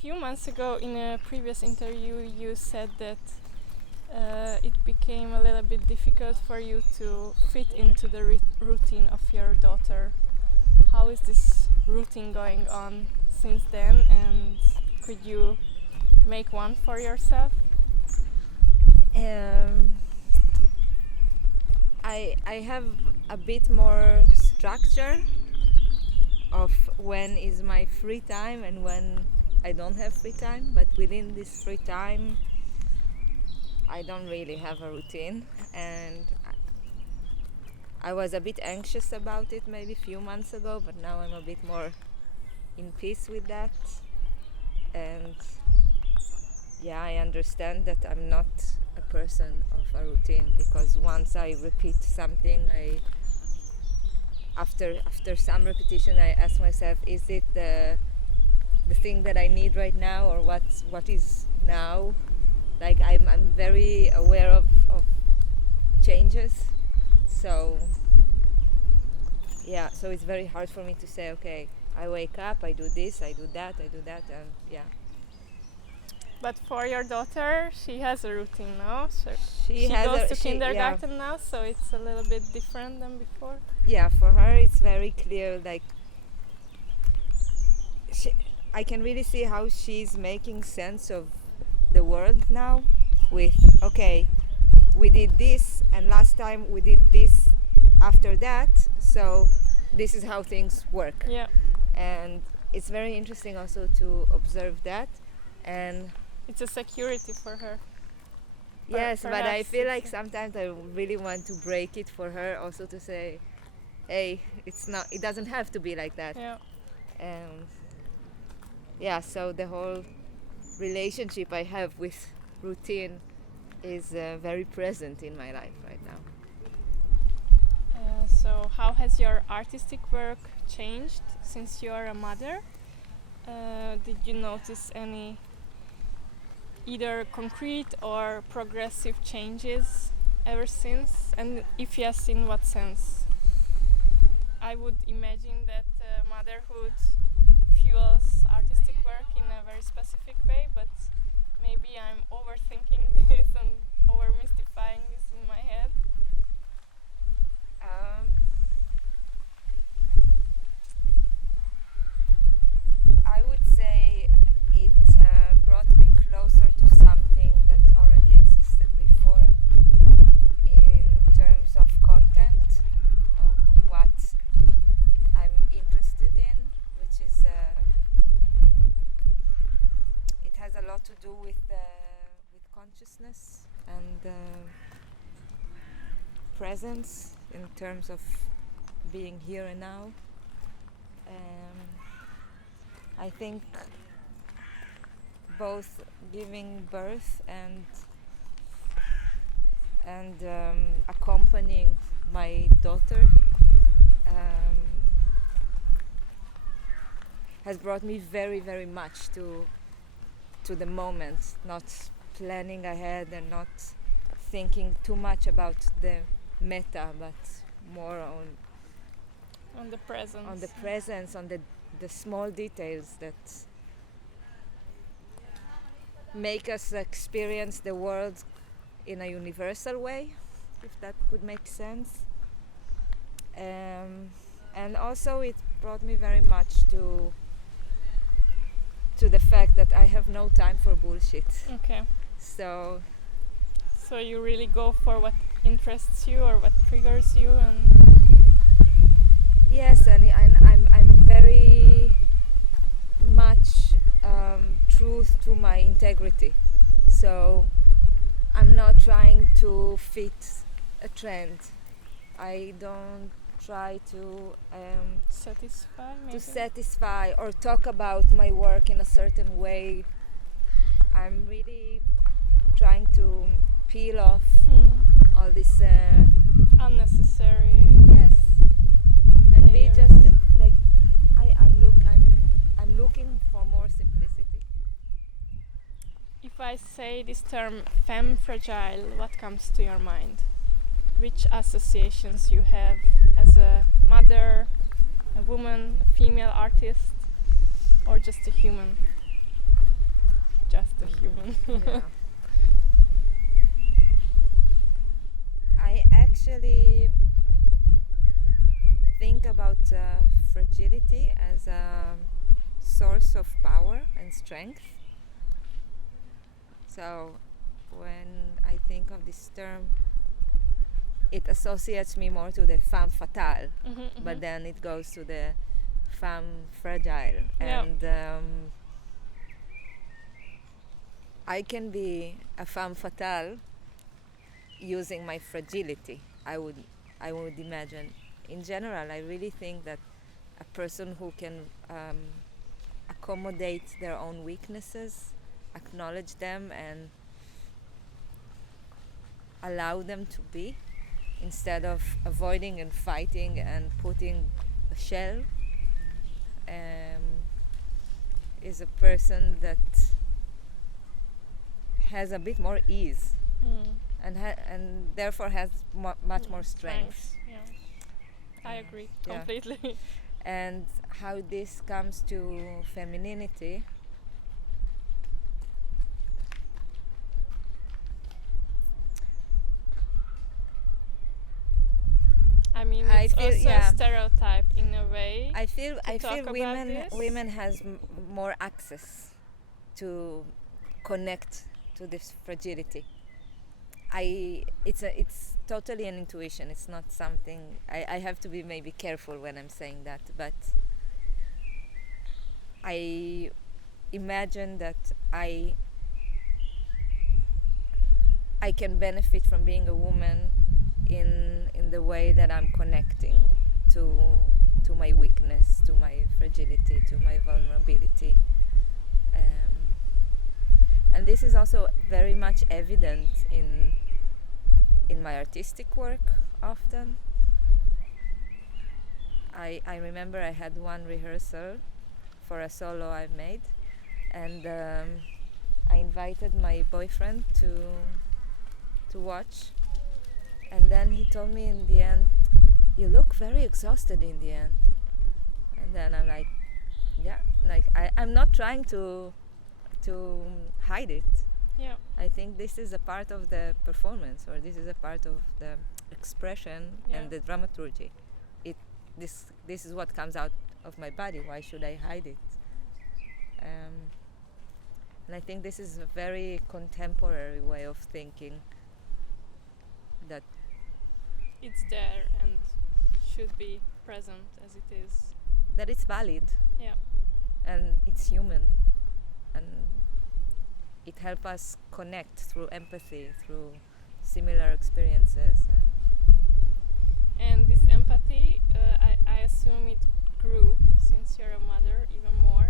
few months ago in a previous interview you said that it became a little bit difficult for you to fit into the routine of your daughter. How is this routine going on since then, and could you make one for yourself? I have a bit more structure of when is my free time and when I don't have free time, but within this free time I don't really have a routine, and I was a bit anxious about it maybe a few months ago, but now I'm a bit more in peace with that. And yeah, I understand that I'm not a person of a routine, because once I repeat something, after some repetition I ask myself, is it the thing that I need right now, or what is now? Like I'm very aware of changes, so yeah, so it's very hard for me to say, okay, I wake up, I do this, I do that, and yeah. But for your daughter, she has a routine now. So she goes to kindergarten now, so it's a little bit different than before. Yeah, for her it's very clear. Like I can really see how she's making sense of the world now. With okay, we did this, and last time we did this after that. So this is how things work. Yeah. And it's very interesting also to observe that, and it's a security for her. Yes, but I feel like sometimes I really want to break it for her, also to say, hey, it doesn't have to be like that. Yeah. Yeah, so the whole relationship I have with routine is very present in my life right now. So how has your artistic work changed since you are a mother? Did you notice any either concrete or progressive changes ever since? And if yes, in what sense? I would imagine that motherhood fuels artistic work in a very specific way, but maybe I'm overthinking this and over-mystifying this in my head. I would say it brought me closer to something that already existed before in terms of content, of what I'm interested in, which is it has a lot to do with consciousness and presence in terms of being here and now. I think both giving birth and accompanying my daughter has brought me very, very much to the moment, not planning ahead and not thinking too much about the meta, but more on the presence, on the small details that make us experience the world in a universal way, if that could make sense. And also it brought me very much to the fact that I have no time for bullshit. Okay. So you really go for what interests you or what triggers you, and yes, and I'm very much truth to my integrity. So I'm not trying to fit a trend. I don't try to satisfy or talk about my work in a certain way. I'm really trying to peel off all this unnecessary. Yes, and be just like I'm looking for more simplicity. If I say this term femme fragile, what comes to your mind? Which associations you have as a mother, a woman, a female artist, or just a human? just a human. Yeah. I actually think about fragility as a source of power and strength. So when I think of this term, it associates me more to the femme fatale, but then it goes to the femme fragile. Yeah. And I can be a femme fatale using my fragility. I would imagine. In general, I really think that a person who can accommodate their own weaknesses, acknowledge them, and allow them to be, instead of avoiding and fighting and putting a shell, is a person that has a bit more ease and therefore has much more strength. Yeah. I agree Yeah. completely. And how this comes to femininity, I mean, I it's feel- also yeah. a stereotype in a way. I feel talk about this? women has more access to connect to this fragility. It's totally an intuition. It's not something I have to be maybe careful when I'm saying that, but I imagine that I can benefit from being a woman in the way that I'm connecting to my weakness, to my fragility, to my vulnerability. And this is also very much evident in my artistic work often. I remember I had one rehearsal for a solo I made, and I invited my boyfriend to watch, and then he told me in the end, "You look very exhausted in the end." And then I'm like, yeah, like I'm not trying to hide it. Yeah. I think this is a part of the performance, or this is a part of the expression and the dramaturgy. This is what comes out of my body. Why should I hide it? And I think this is a very contemporary way of thinking, that It's there and should be present as it is. it's valid Yeah. and it's human, and it helps us connect through empathy, through similar experiences. And this empathy, I assume it grew since you're a mother even more,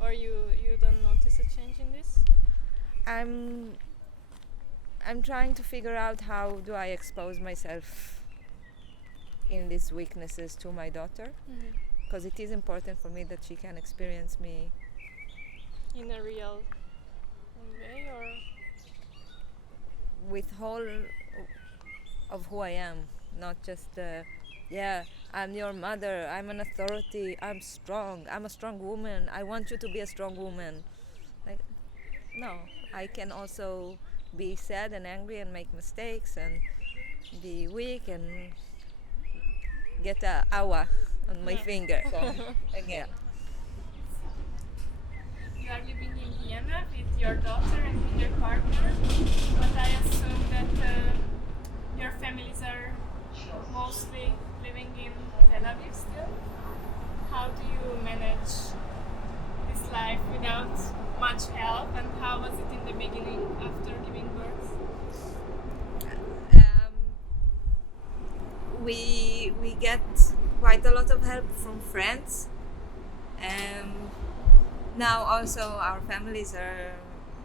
or you don't notice a change in this? I'm trying to figure out how do I expose myself in these weaknesses to my daughter, because it is important for me that she can experience me In a real way, or with whole of who I am, not just I'm your mother, I'm an authority, I'm strong, I'm a strong woman, I want you to be a strong woman. Like, no, I can also be sad and angry and make mistakes and be weak and get a awa on my finger. So, again. you are living in Vienna with your daughter and with your partner, but I assume that your families are mostly living in Tel-Aviv still. How do you manage this life without much help, and how was it in the beginning after giving birth? We get quite a lot of help from friends. Now also our families are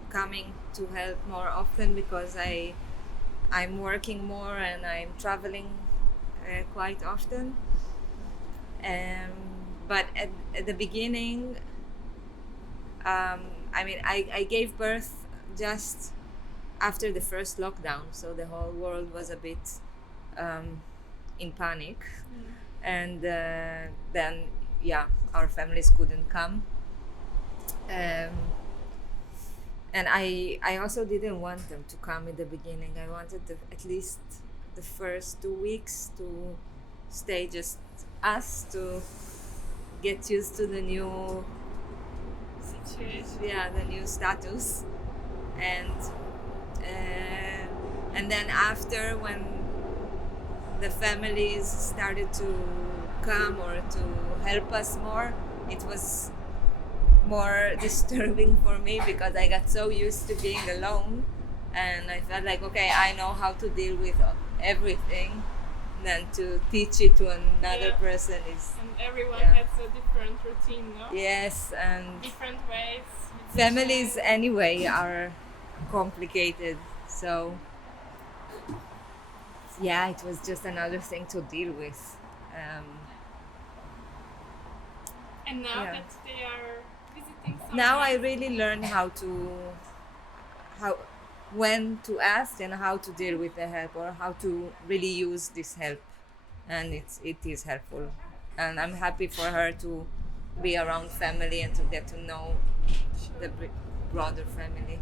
coming to help more often, because I'm working more and I'm traveling quite often. But at the beginning, I gave birth just after the first lockdown, so the whole world was a bit in panic. And then our families couldn't come. And I also didn't want them to come in the beginning. I wanted at least the first 2 weeks to stay just us, to get used to the new situation. yeah, the new status, and then after, when the families started to come or to help us more, it was more disturbing for me because I got so used to being alone, and I felt like, okay, I know how to deal with everything, then to teach it to another person is, And everyone yeah. has a different routine, no? yes, and Different ways. families anyway are complicated, so yeah, it was just another thing to deal with. And now Yeah. that they are visiting someone, Now I really learn when to ask and how to deal with the help, or how to really use this help, and it is helpful, and I'm happy for her to be around family and to get to know the broader family.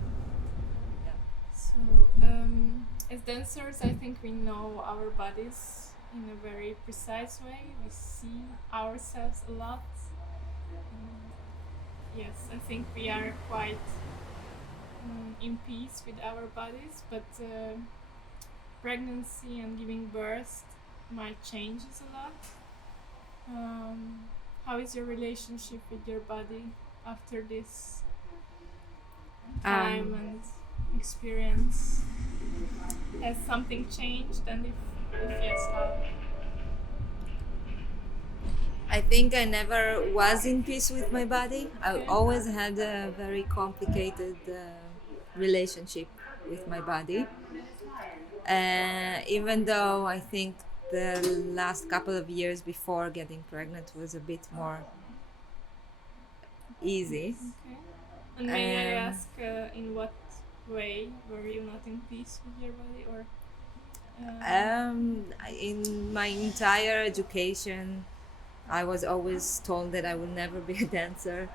So, as dancers, I think we know our bodies in a very precise way. We see ourselves a lot. Yes, I think we are quite in peace with our bodies, but pregnancy and giving birth might change us a lot. How is your relationship with your body after this time and experience? Has something changed, and if yes, how? I think I never was in peace with my body. I always had a very complicated relationship with my body. Even though I think the last couple of years before getting pregnant was a bit more easy. Okay. And may I Um, ask, in what way were you not in peace with your body, or? In my entire education, I was always told that I will never be a dancer,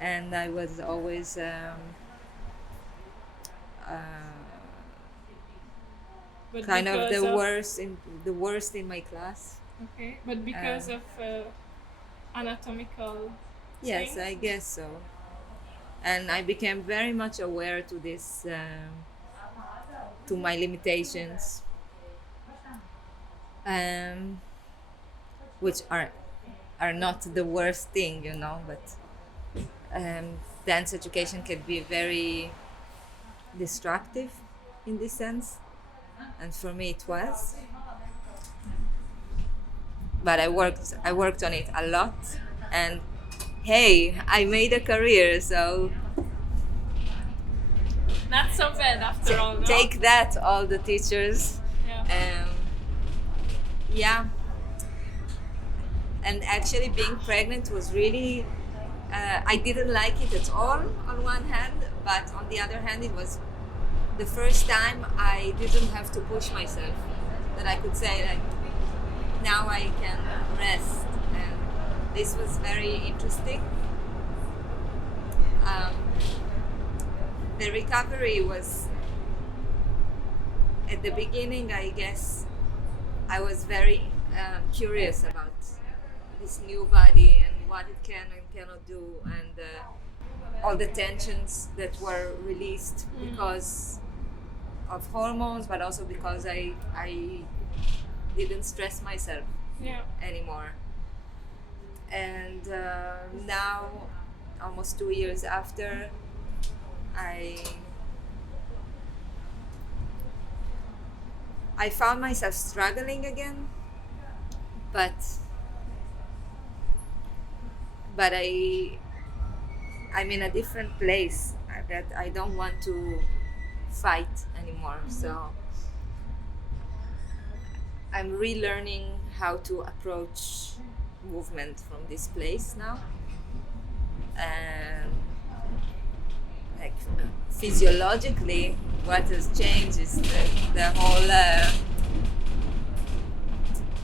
and I was always But kind of because the worst in my class. Okay, but because of anatomical. Yes, things? I guess so. And I became very much aware to this, to my limitations, which are not the worst thing, but dance education can be very destructive in this sense, and for me it was. But I worked on it a lot, and hey, I made a career, so Not so bad after all, no? take that, all the teachers. Yeah. Yeah. And actually being pregnant was really, I didn't like it at all on one hand, but on the other hand, it was the first time I didn't have to push myself, that I could say, like, now I can rest, and this was very interesting. The recovery was, at the beginning, I guess, I was very curious about this new body and what it can and cannot do, and all the tensions that were released because of hormones, but also because I didn't stress myself anymore. And now, almost 2 years after, I found myself struggling again, but I'm in a different place that I don't want to fight anymore. So I'm relearning how to approach movement from this place now, and like physiologically, what has changed is the whole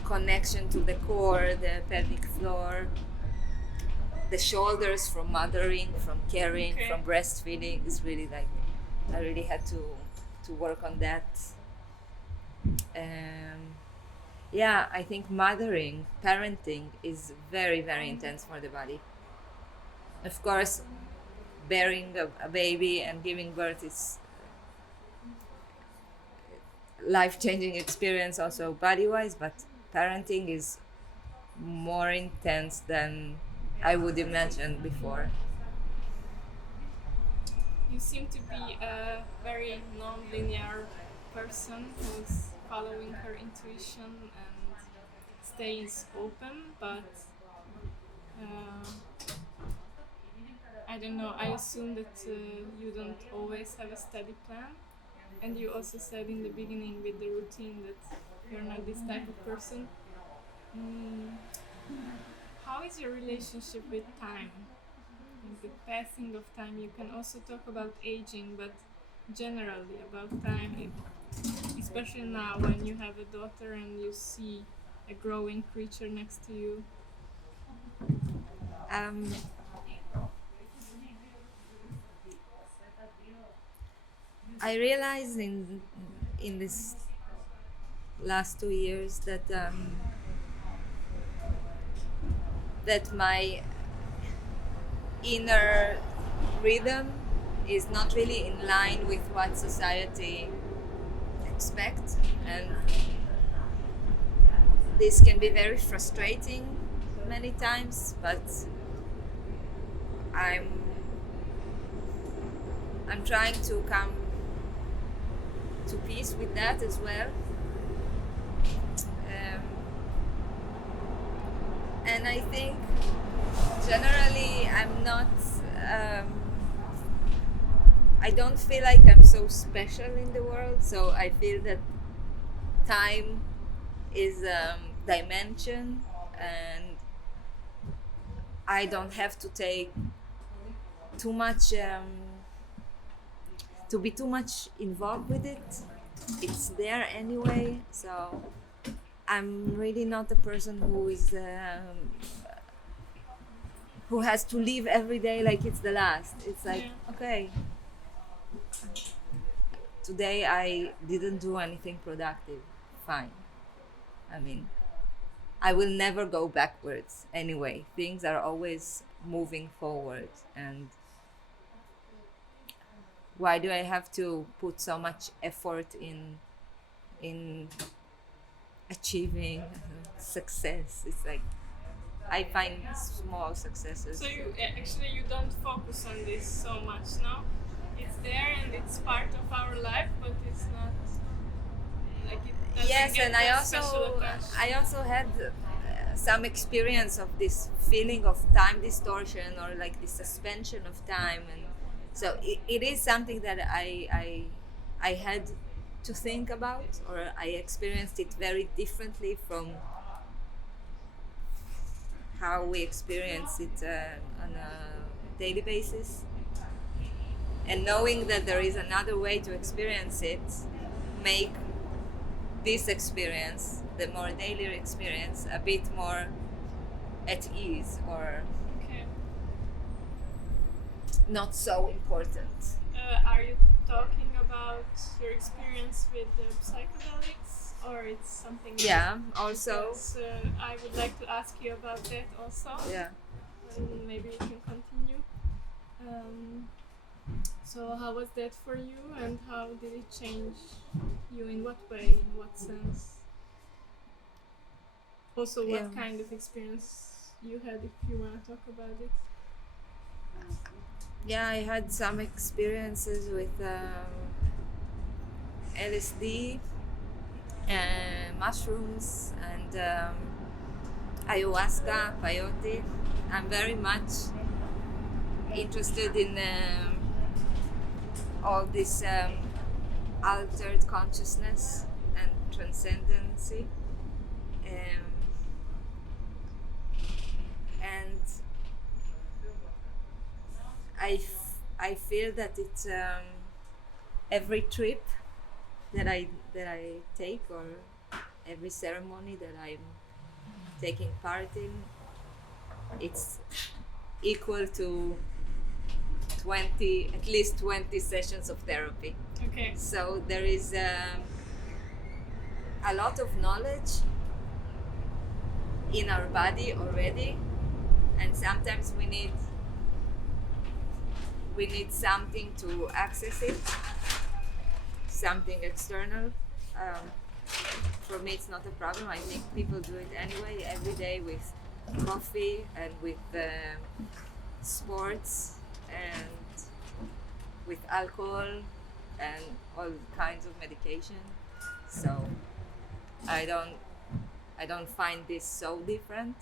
connection to the core, the pelvic floor, the shoulders from mothering, from carrying, from breastfeeding is really like I really had to work on that. Yeah, I think parenting is very, very intense for the body. Of course, bearing a baby and giving birth is life-changing experience also body-wise, but parenting is more intense than I would imagine before. You seem to be a very non-linear person who's following her intuition and stays open, but I don't know, I assume that you don't always have a steady plan. And you also said in the beginning with the routine that you're not this type of person. How is your relationship with time? Like the passing of time. You can also talk about aging, but generally about time, especially now when you have a daughter and you see a growing creature next to you. I realized in this last 2 years that that my inner rhythm is not really in line with what society expects, and this can be very frustrating many times, but I'm trying to come to peace with that as well. And I think generally I'm not I don't feel like I'm so special in the world, so I feel that time is dimension, and I don't have to take too much to be too much involved with it. It's there anyway, so I'm really not a person who is who has to live every day like it's the last. It's like, okay, today I didn't do anything productive, fine. I mean, I will never go backwards anyway. Things are always moving forward, and why do I have to put so much effort in achieving success? It's like I find small successes. So you don't focus on this so much, no? It's there and it's part of our life, but it's not like it doesn't Yes, get and that special attention. I also had some experience of this feeling of time distortion, or like the suspension of time, and so it is something that I had to think about, or I experienced it very differently from how we experience it on a daily basis. And knowing that there is another way to experience it make this experience, the more daily experience, a bit more at ease, or Okay. not so important. Are you talking about your experience with the psychedelics, or it's something else? Yeah, also. Because, I would like to ask you about that also. Yeah. And maybe we can continue. So how was that for you, and how did it change you? In what way? In what sense? Also, what kind of experience you had, if you want to talk about it? Yeah, I had some experiences with LSD and mushrooms and ayahuasca, peyote. I'm very much interested in all this altered consciousness and transcendency. And I feel that it's every trip that I take, or every ceremony that I'm taking part in, it's equal to at least 20 sessions of therapy. Okay. So there is a lot of knowledge in our body already, and sometimes we need something to access it, something external. For me, it's not a problem. I think people do it anyway, every day, with coffee and with sports and with alcohol and all kinds of medication. So I don't find this so different.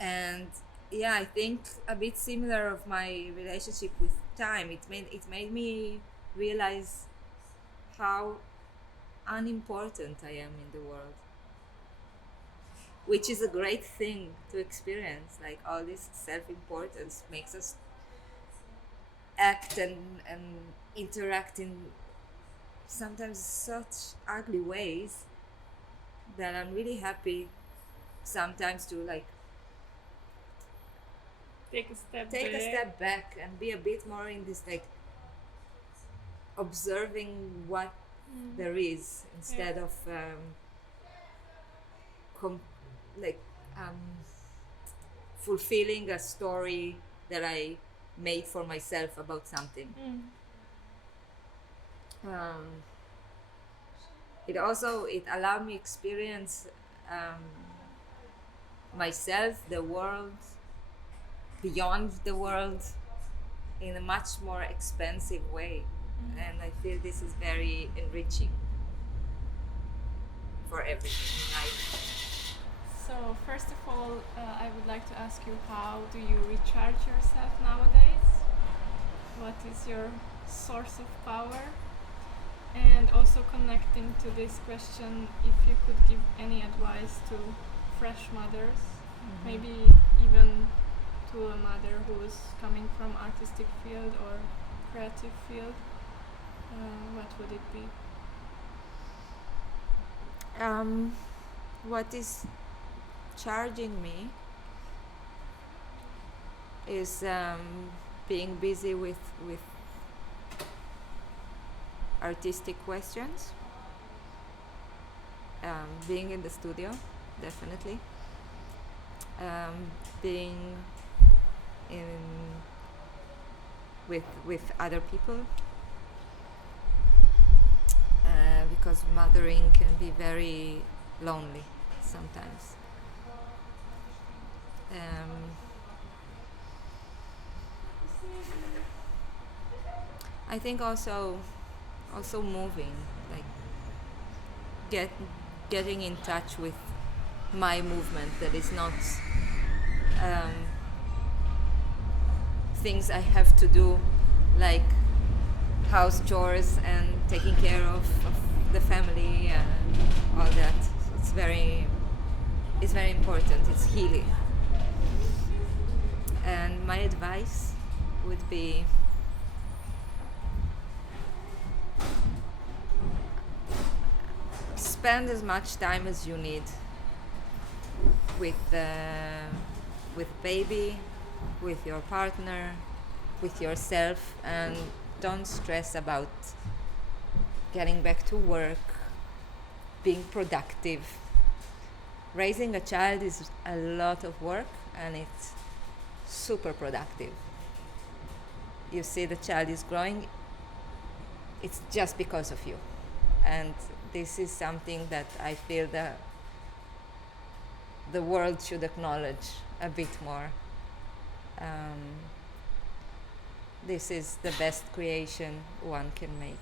And yeah, I think a bit similar of my relationship with time. It made me realize how unimportant I am in the world, which is a great thing to experience. Like, all this self-importance makes us act and interact in sometimes such ugly ways that I'm really happy sometimes to like Take a step back and be a bit more in this, like, observing what there is, instead of fulfilling a story that I made for myself about something. It allowed me experience myself, the world, beyond the world, in a much more expansive way. And I feel this is very enriching for everything in life. So first of all, I would like to ask you, how do you recharge yourself nowadays? What is your source of power? And also connecting to this question, if you could give any advice to fresh mothers, maybe even to a mother who is coming from artistic field or creative field, what would it be? What is charging me is being busy with artistic questions, being in the studio, definitely, being with other people, because mothering can be very lonely sometimes. I think also moving, like getting in touch with my movement, that is not things I have to do, like house chores and taking care of the family and all that. It's very important. It's healing. And my advice would be spend as much time as you need with baby, with your partner, with yourself, and don't stress about getting back to work, being productive. Raising a child is a lot of work, and it's super productive. You see the child is growing, it's just because of you. And this is something that I feel that the world should acknowledge a bit more. This is the best creation one can make.